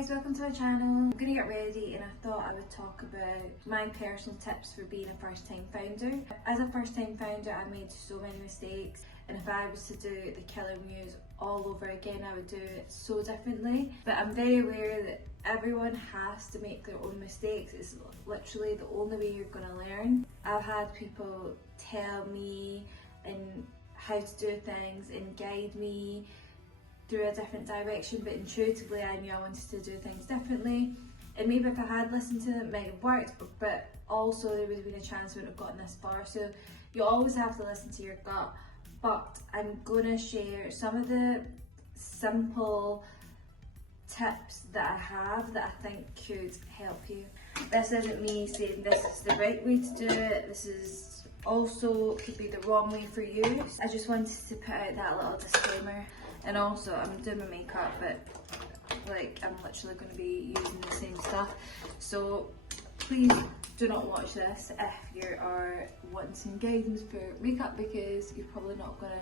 guys, welcome to my channel. I'm gonna get ready and I thought I would talk about my personal tips for being a first time founder. As a first time founder, I made so many mistakes, and if I was to do the Killer Muse all over again, I would do it so differently. But I'm very aware that everyone has to make their own mistakes. It's literally the only way you're gonna learn. I've had people tell me and how to do things and guide me through a different direction, but intuitively I knew I wanted to do things differently, and maybe if I had listened to them it might have worked, but also there would have been a chance I wouldn't have gotten this far. So you always have to listen to your gut, but I'm gonna share some of the simple tips that I have that I think could help you. This isn't me saying this is the right way to do it, this is also could be the wrong way for you. I just wanted to put out that little disclaimer. And also, I'm doing my makeup, but like I'm literally going to be using the same stuff. So please do not watch this if you are wanting some guidance for makeup, because you're probably not going to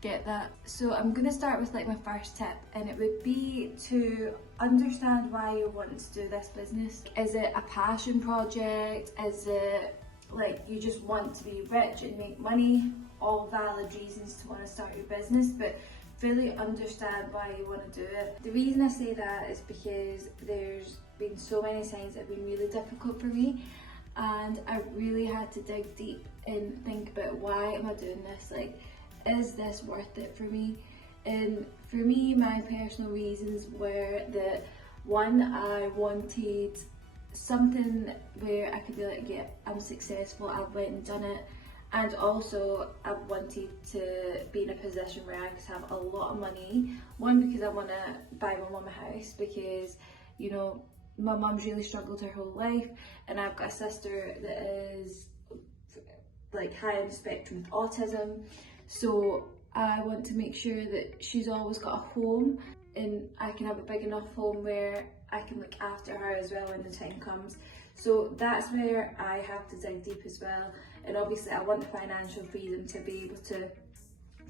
get that. So I'm going to start with like my first tip, and it would be to understand why you're wanting to do this business. Is it a passion project? Is it like you just want to be rich and make money? All valid reasons to want to start your business, but fully understand why you want to do it. The reason I say that is because there's been so many times that have been really difficult for me, and I really had to dig deep and think about why am I doing this? Like, is this worth it for me? And for me, my personal reasons were that one, I wanted something where I could be like, yeah, I'm successful, I've went and done it. And also I wanted to be in a position where I could have a lot of money. One, because I want to buy my mum a house, because you know my mum's really struggled her whole life, and I've got a sister that is like high on the spectrum with autism. So I want to make sure that she's always got a home, and I can have a big enough home where I can look after her as well when the time comes. So that's where I have to dig deep as well. And obviously I want the financial freedom to be able to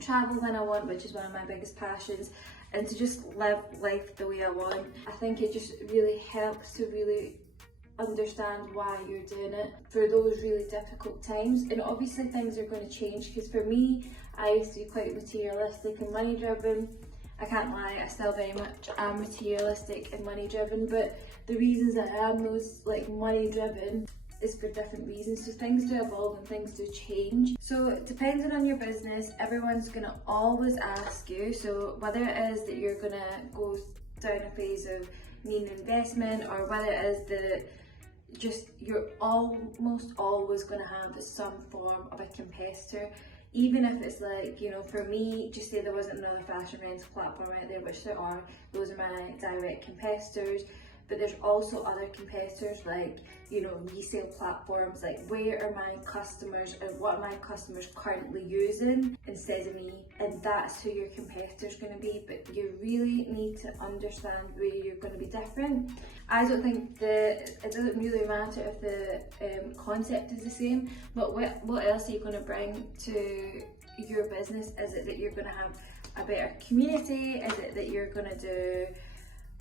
travel when I want, which is one of my biggest passions, and to just live life the way I want. I think it just really helps to really understand why you're doing it for those really difficult times. And obviously things are going to change, because for me, I used to be quite materialistic and money driven. I can't lie, I still very much am materialistic and money driven, but the reasons that I am those like money driven is for different reasons. So things do evolve and things do change. So depending on your business, everyone's gonna always ask you, so whether it is that you're gonna go down a phase of needing investment, or whether it is that just you're almost always gonna have some form of a competitor. Even if it's like, you know, for me, just say there wasn't another fashion rental platform out there, which there are, those are my direct competitors. But there's also other competitors like, you know, resale platforms, like where are my customers and what are my customers currently using instead of me, and that's who your competitor's going to be. But you really need to understand where you're going to be different. I don't think it doesn't really matter if the concept is the same, but what else are you going to bring to your business? Is it that you're going to have a better community? Is it that you're going to do,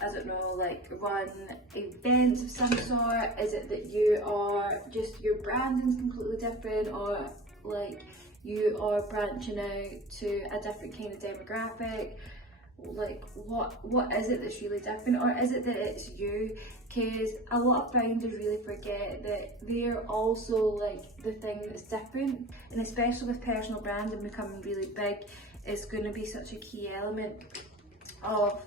I don't know, like run events of some sort? Is it that you are just, your branding's completely different, or like you are branching out to a different kind of demographic? Like what is it that's really different, or is it that it's you? Because a lot of founders really forget that they're also like the thing that's different, and especially with personal branding becoming really big, it's going to be such a key element of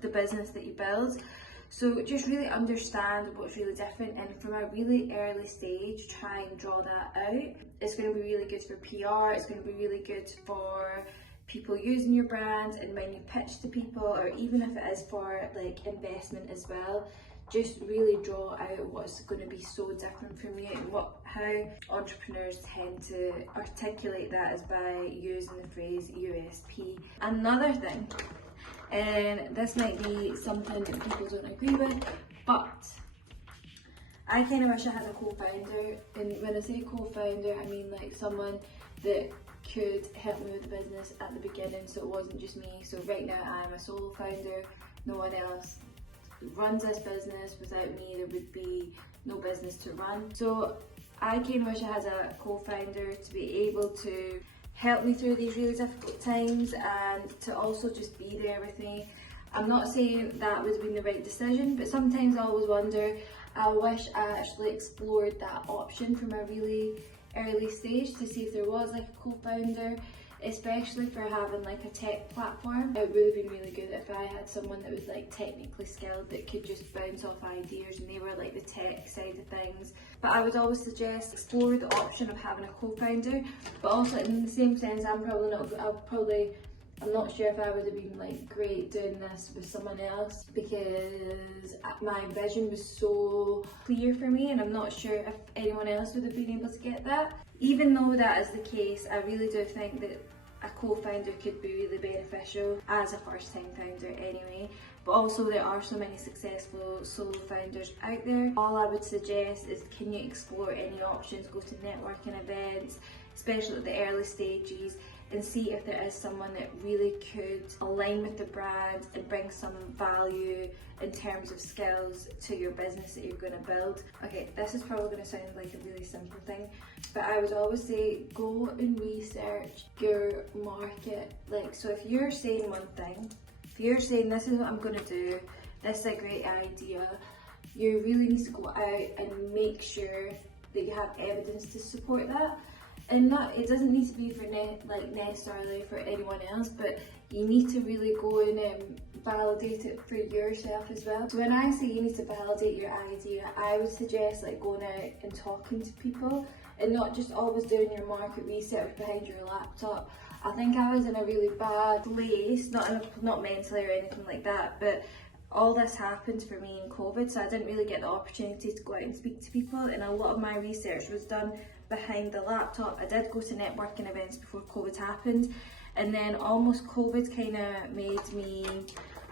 the business that you build. So just really understand what's really different, and from a really early stage try and draw that out. It's going to be really good for PR, it's going to be really good for people using your brand and when you pitch to people, or even if it is for like investment as well. Just really draw out what's going to be so different from you, and how entrepreneurs tend to articulate that is by using the phrase USP. Another thing, and this might be something that people don't agree with, but I kind of wish I had a co-founder. And when I say co-founder, I mean like someone that could help me with the business at the beginning, so it wasn't just me. So right now I'm a solo founder, no one else runs this business. Without me, there would be no business to run. So I kind of wish I had a co-founder to be able to help me through these really difficult times and to also just be there with me. I'm not saying that would have been the right decision, but sometimes I always wonder, I wish I actually explored that option from a really early stage to see if there was like a co-founder, especially for having like a tech platform. It would have been really good if I had someone that was like technically skilled that could just bounce off ideas and they were like the tech side of things. But I would always suggest explore the option of having a co-founder, but also in the same sense, I'm not sure if I would have been like great doing this with someone else, because my vision was so clear for me and I'm not sure if anyone else would have been able to get that. Even though that is the case, I really do think that a co-founder could be really beneficial as a first-time founder anyway. But also there are so many successful solo founders out there. All I would suggest is, can you explore any options, go to networking events, especially at the early stages, and see if there is someone that really could align with the brand and bring some value in terms of skills to your business that you're going to build. Okay, this is probably going to sound like a really simple thing, but I would always say go and research your market. Like, so if you're saying one thing, if you're saying this is what I'm going to do, this is a great idea, you really need to go out and make sure that you have evidence to support that. And it doesn't need to be for necessarily for anyone else, but you need to really go and validate it for yourself as well. So when I say you need to validate your idea, I would suggest like going out and talking to people and not just always doing your market research behind your laptop. I think I was in a really bad place, not mentally or anything like that, but all this happened for me in COVID, so I didn't really get the opportunity to go out and speak to people, and a lot of my research was done behind the laptop. I did go to networking events before COVID happened, and then almost COVID kind of made me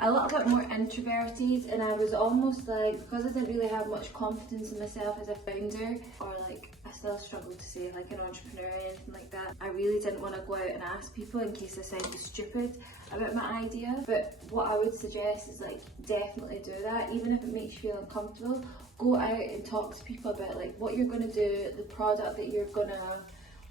a little bit more introverted, and I was almost like, because I didn't really have much confidence in myself as a founder, or like I still struggle to say like an entrepreneur or anything like that, I really didn't want to go out and ask people in case I sounded stupid about my idea. But what I would suggest is like definitely do that, even if it makes you feel uncomfortable. Go out and talk to people about like what you're going to do, the product that you're going to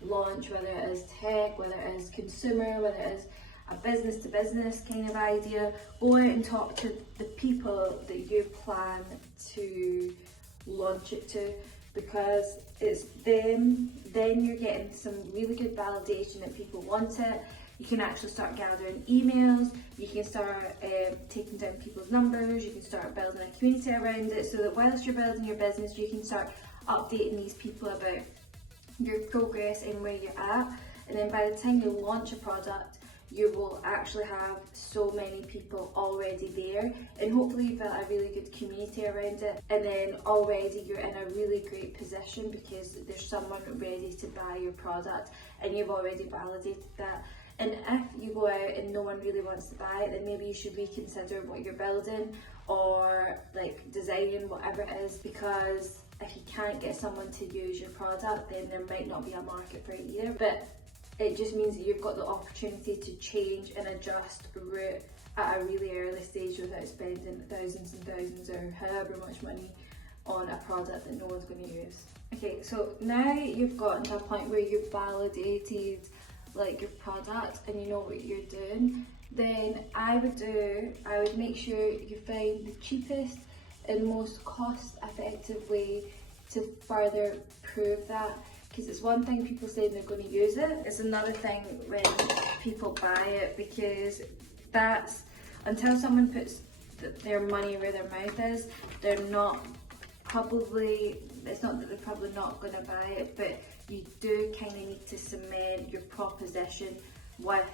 launch, whether it is tech, whether it is consumer, whether it is a business to business kind of idea. Go out and talk to the people that you plan to launch it to, because it's them, then you're getting some really good validation that people want it. You can actually start gathering emails, you can start taking down people's numbers, you can start building a community around it, so that whilst you're building your business, you can start updating these people about your progress and where you're at. And then by the time you launch a product, you will actually have so many people already there, and hopefully you've built a really good community around it, and then already you're in a really great position because there's someone ready to buy your product and you've already validated that. And if you go out and no one really wants to buy it, then maybe you should reconsider what you're building or like designing, whatever it is, because if you can't get someone to use your product, then there might not be a market for it either. But it just means that you've got the opportunity to change and adjust route at a really early stage without spending thousands and thousands or however much money on a product that no one's going to use. Okay, so now you've gotten to a point where you've validated like your product and you know what you're doing, then I would make sure you find the cheapest and most cost effective way to further prove that. Because it's one thing people saying they're going to use it, it's another thing when people buy it, because that's, until someone puts their money where their mouth is, they're not probably, it's not that they're probably not going to buy it, but you do kind of need to cement your proposition with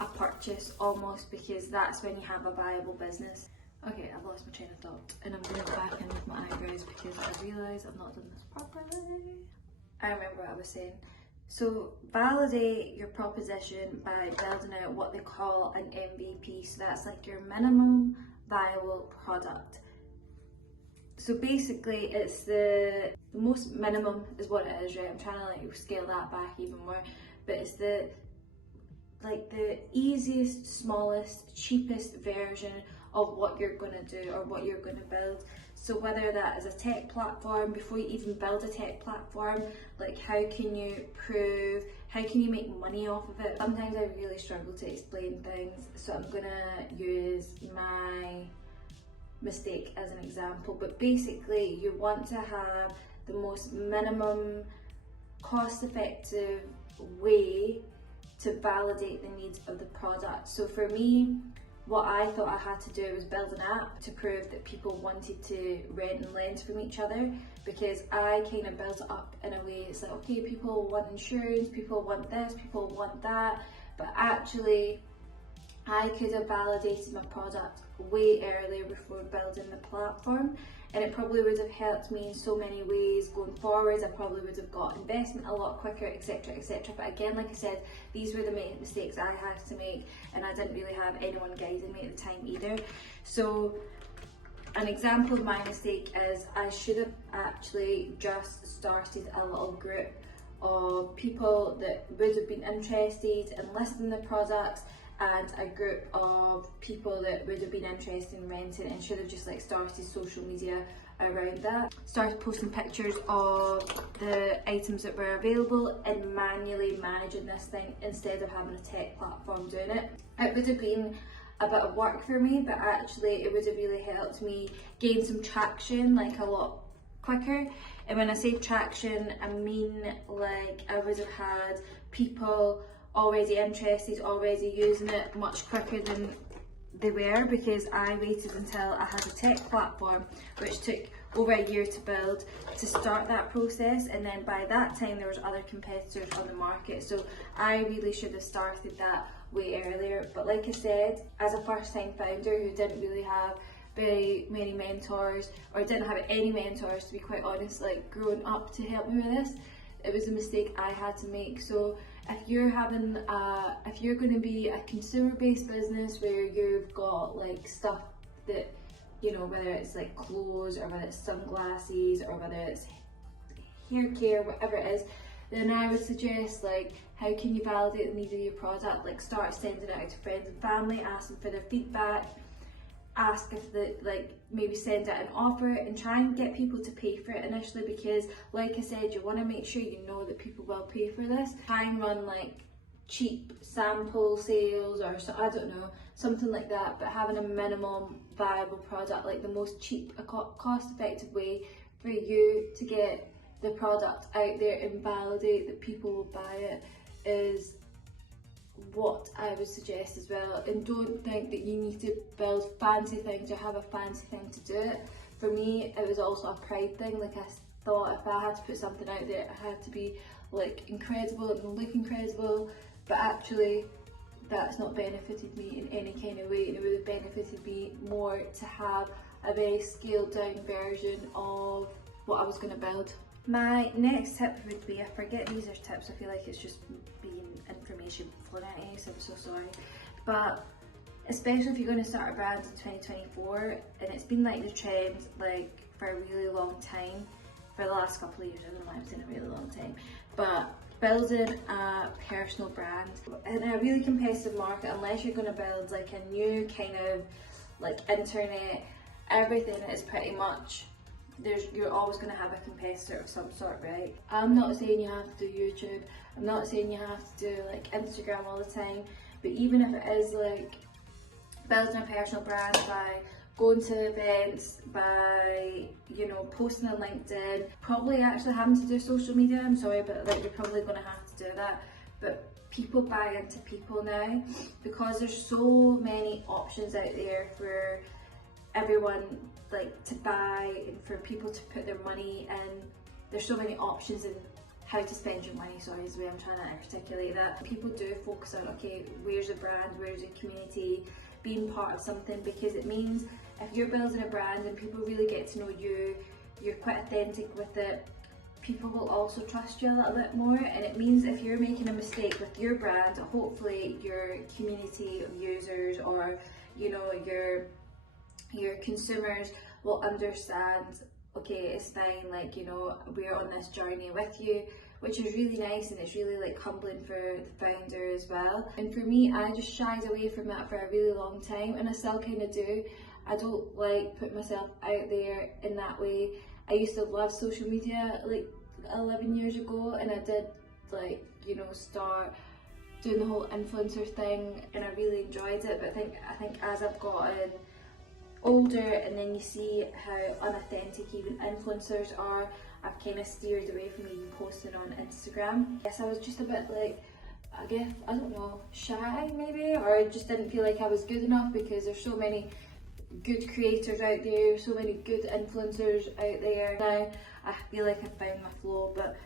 a purchase almost, because that's when you have a viable business. Okay, I've lost my train of thought and I'm going back in with my eyebrows because I realise I've not done this properly. I remember what I was saying. So validate your proposition by building out what they call an MVP. So that's like your minimum viable product. So basically it's the most minimum is what it is, right? I'm trying to like scale that back even more, but it's the easiest, smallest, cheapest version of what you're going to do or what you're going to build. So whether that is a tech platform, before you even build a tech platform, like how can you prove, how can you make money off of it? Sometimes I really struggle to explain things, so I'm gonna use my mistake as an example. But basically you want to have the most minimum cost effective way to validate the needs of the product. So for me, what I thought I had to do was build an app to prove that people wanted to rent and lend from each other, because I kind of built it up in a way, it's like, okay, people want insurance, people want this, people want that, but actually I could have validated my product way earlier before building the platform, and it probably would have helped me in so many ways going forwards. I probably would have got investment a lot quicker, etc, etc. But again, like I said, these were the main mistakes I had to make, and I didn't really have anyone guiding me at the time either. So an example of my mistake is I should have actually just started a little group of people that would have been interested in listing the products, and a group of people that would have been interested in renting, and should have just like started social media around that. Started posting pictures of the items that were available and manually managing this thing instead of having a tech platform doing it. It would have been a bit of work for me, but actually it would have really helped me gain some traction like a lot quicker. And when I say traction, I mean like I would have had people already interested, already using it much quicker than they were, because I waited until I had a tech platform, which took over a year to build, to start that process, and then by that time there was other competitors on the market. So I really should have started that way earlier. But like I said, as a first time founder who didn't really have very many mentors, or didn't have any mentors to be quite honest, like growing up to help me with this, it was a mistake I had to make. So if you're having if you're going to be a consumer-based business where you've got like stuff that, you know, whether it's like clothes or whether it's sunglasses or whether it's hair care, whatever it is, then I would suggest like, how can you validate the need of your product? Like start sending it out to friends and family, ask them for their feedback, ask if the, like maybe send out an offer and try and get people to pay for it initially, because like I said, you want to make sure you know that people will pay for this. Try and run like cheap sample sales or so, I don't know, something like that, but having a minimum viable product, like the most cheap, cost effective way for you to get the product out there and validate that people will buy it is what I would suggest as well. And don't think that you need to build fancy things or have a fancy thing to do it. For me, it was also a pride thing. Like I thought if I had to put something out there, it had to be like incredible and look incredible, but actually that's not benefited me in any kind of way, and it would have benefited me more to have a very scaled down version of what I was going to build. My next tip would be, I forget these are tips, I feel like it's just being information flowing at you, so I'm so sorry. But especially if you're going to start a brand in 2024, and it's been like the trend like for a really long time, for the last couple of years, I don't know why I've seen a really long time, but building a personal brand in a really competitive market, unless you're going to build like a new kind of like internet, everything is pretty much, you're always going to have a competitor of some sort, right? I'm not saying you have to do YouTube, I'm not saying you have to do like Instagram all the time, but even if it is like building a personal brand by going to events, by, you know, posting on LinkedIn, probably actually having to do social media, I'm sorry, but like you're probably going to have to do that. But people buy into people now, because there's so many options out there for everyone like to buy and for people to put their money in. There's so many options in how to spend your money, sorry, is the way I'm trying to articulate that. People do focus on, okay, where's a brand, where's a community, being part of something, because it means if you're building a brand and people really get to know you, you're quite authentic with it, people will also trust you a little bit more. And it means if you're making a mistake with your brand, hopefully your community of users, or you know, your consumers will understand, okay, it's fine, like, you know, we're on this journey with you, which is really nice, and it's really like humbling for the founder as well. And for me, I just shied away from that for a really long time, and I still kind of do. I don't like putting myself out there in that way. I used to love social media like 11 years ago, and I did like, you know, start doing the whole influencer thing, and I really enjoyed it. But I think as I've gotten older, and then you see how unauthentic even influencers are, I've kind of steered away from even posting on Instagram. Yes, I was just a bit like, I guess, I don't know, shy maybe, or I just didn't feel like I was good enough, because there's so many good creators out there, so many good influencers out there. Now I feel like I've found my flow. But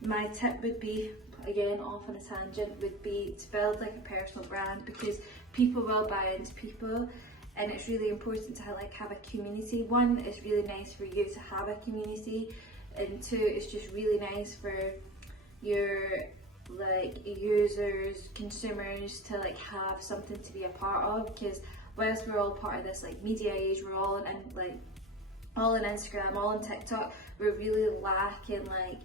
my tip would be, again off on a tangent, would be to build like a personal brand, because people will buy into people, and it's really important to have a community. One, it's really nice for you to have a community, and two, it's just really nice for your like users, consumers to like have something to be a part of. Because whilst we're all part of this like media age, we're all in like all on Instagram, all on TikTok, we're really lacking like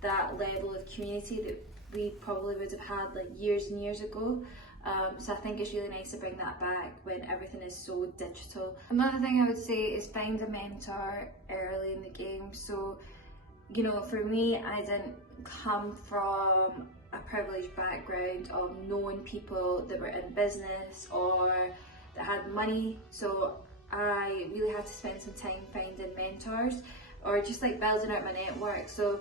that level of community that we probably would have had like years and years ago. So I think it's really nice to bring that back when everything is so digital. Another thing I would say is find a mentor early in the game. So, you know, for me, I didn't come from a privileged background of knowing people that were in business or that had money. So I really had to spend some time finding mentors, or just like building out my network. So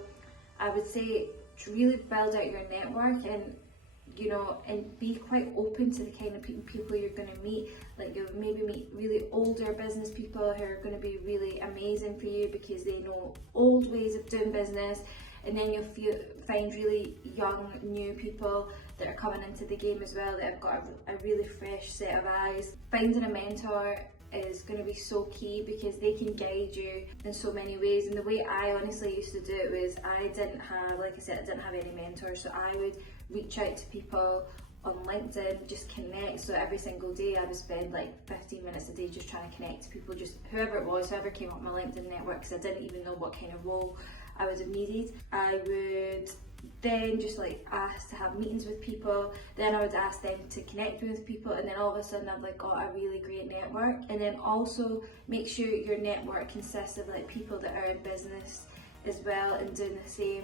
I would say to really build out your network, and you know, and be quite open to the kind of people you're going to meet. Like you'll maybe meet really older business people who are going to be really amazing for you because they know old ways of doing business, and then you'll find really young new people that are coming into the game as well, that have got a really fresh set of eyes. Finding a mentor is going to be so key, because they can guide you in so many ways. And the way I honestly used to do it was, I didn't have, like I said, I didn't have any mentors, so I would reach out to people on LinkedIn, just connect. So every single day I would spend like 15 minutes a day just trying to connect to people, just whoever it was, whoever came up my LinkedIn network, because I didn't even know what kind of role I would have needed. I would then just like ask to have meetings with people, then I would ask them to connect me with people, and then all of a sudden I've like got a really great network. And then also make sure your network consists of like people that are in business as well and doing the same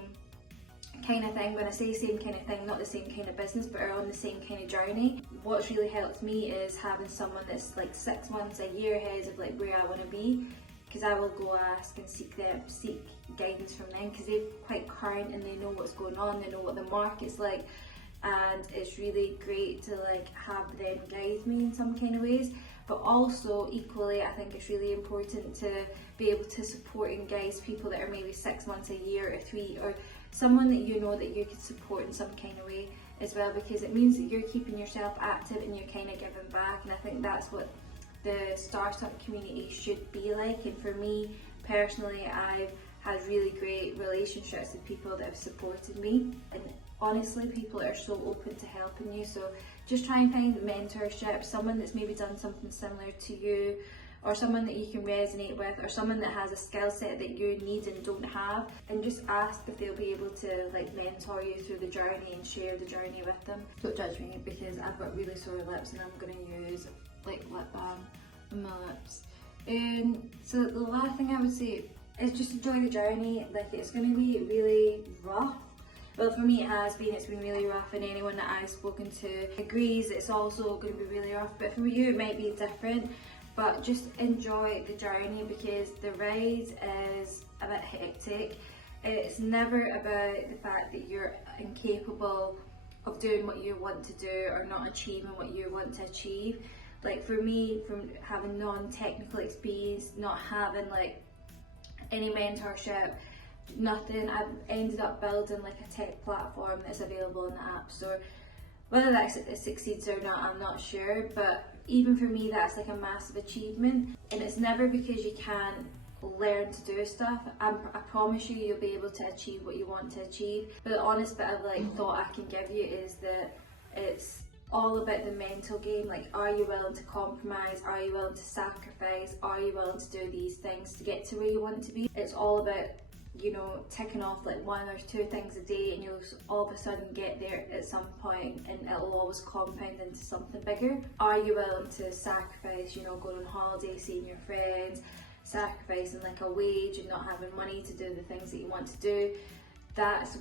kind of thing. When I say same kind of thing, not the same kind of business, but are on the same kind of journey. What's really helped me is having someone that's like 6 months, a year ahead of like where I want to be, because I will go ask and seek guidance from them, because they're quite current and they know what's going on, they know what the market's like, and it's really great to like have them guide me in some kind of ways. But also equally, I think it's really important to be able to support and guide people that are maybe 6 months, a year, or 3, or someone that you know that you could support in some kind of way as well, because it means that you're keeping yourself active and you're kind of giving back. And I think that's what the startup community should be like. And for me personally, I've had really great relationships with people that have supported me, and honestly people are so open to helping you. So just try and find mentorship, someone that's maybe done something similar to you, or someone that you can resonate with, or someone that has a skill set that you need and don't have, and just ask if they'll be able to like mentor you through the journey and share the journey with them. Don't judge me, because I've got really sore lips and I'm going to use like lip balm on my lips. So the last thing I would say is just enjoy the journey. Like, it's going to be really rough. Well, for me it has been. It's been really rough, and anyone that I've spoken to agrees it's also going to be really rough. But for you it might be different. But just enjoy the journey, because the ride is a bit hectic. It's never about the fact that you're incapable of doing what you want to do or not achieving what you want to achieve. Like for me, from having non-technical experience, not having like any mentorship, nothing, I've ended up building like a tech platform that's available in the App Store. Whether that succeeds or not, I'm not sure, but even for me that's like a massive achievement. And it's never because you can't learn to do stuff. I promise you, you'll be able to achieve what you want to achieve. But the honest bit of like thought I can give you is that it's all about the mental game. Like, are you willing to compromise? Are you willing to sacrifice? Are you willing to do these things to get to where you want to be? It's all about you know, ticking off like 1 or 2 things a day, and you'll all of a sudden get there at some point and it'll always compound into something bigger? Are you willing to sacrifice, you know, going on holiday, seeing your friends, sacrificing like a wage and not having money to do the things that you want to do? That's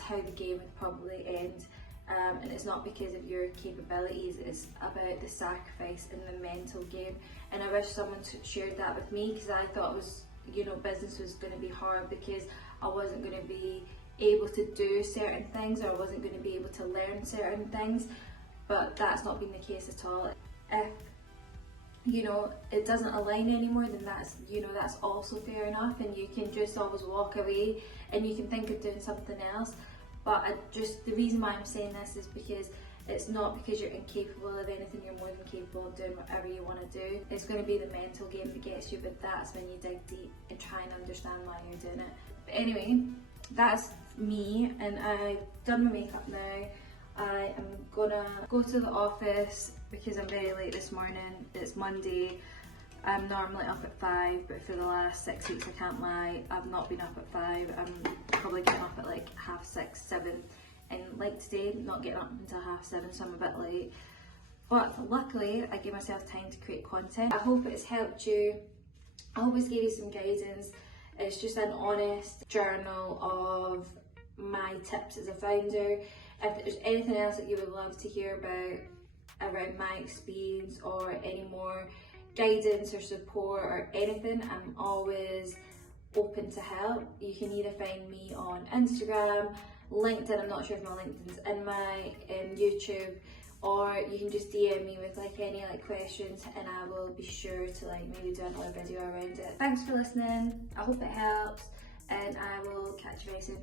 how the game would probably end. And it's not because of your capabilities, it's about the sacrifice in the mental game. And I wish someone shared that with me, because I thought it was, you know, business was going to be hard because I wasn't going to be able to do certain things, or I wasn't going to be able to learn certain things, but that's not been the case at all. If, you know, it doesn't align anymore, then that's, you know, that's also fair enough, and you can just always walk away and you can think of doing something else. But the reason why I'm saying this is because it's not because you're incapable of anything. You're more than capable of doing whatever you want to do. It's going to be the mental game that gets you, but that's when you dig deep and try and understand why you're doing it. But anyway, that's me, and I've done my makeup now. I am gonna go to the office because I'm very late this morning. It's Monday. I'm normally up at 5, but for the last 6 weeks, I can't lie, I've not been up at 5. I'm probably getting up at like 6:30, 7, and like today, not getting up until 7:30, so I'm a bit late. But luckily, I gave myself time to create content. I hope it's helped you. I hope it's gave you some guidance. It's just an honest journal of my tips as a founder. If there's anything else that you would love to hear about around my experience, or any more guidance or support or anything, I'm always open to help. You can either find me on Instagram, LinkedIn, I'm not sure if my LinkedIn's in my YouTube, or you can just DM me with like any like questions, and I will be sure to like maybe do another video around it. Thanks for listening, I hope it helps, and I will catch you very soon.